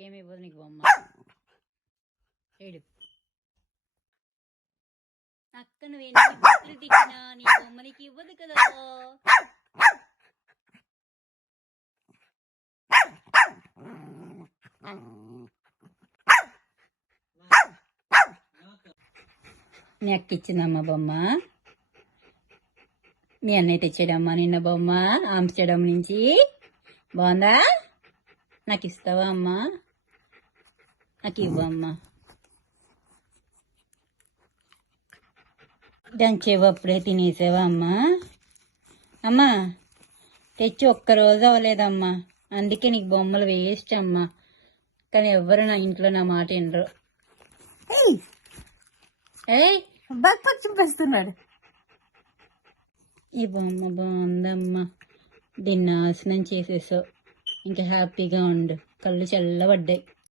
అక్కేమి ఇవ్వదు నీకు బొమ్మ. ఏడు అక్క నువ్వు ఎన్ని బట్టలు తిట్టినా నీ బొమ్మ నీకు ఇవ్వదు కదా. నీ అక్క ఇచ్చిందమ్మా బొమ్మ. మీ అన్నయ్య తెచ్చాడమ్మా నిన్న బొమ్మ ఆమ్స్టర్డామ్ నుంచి. బాగుందా? నాకు ఇస్తావా అమ్మా? నాకు ఇవ్వమ్మా. దాని చెవి అప్పుడే తినేసావా అమ్మా? అమ్మా తెచ్చి ఒక్కరోజు అవ్వలేదమ్మా, అందుకే నీకు బొమ్మలు వేస్ట్ అమ్మా. కానీ ఎవ్వరు నా ఇంట్లో నా మాట వినరు. చూపిస్తున్నాడు. ఈ బొమ్మ బాగుందమ్మా, దీన్ని నాశనం చేసేసావు. ఇంకా హ్యాపీగా ఉండు, కళ్ళు చల్లబడ్డాయి.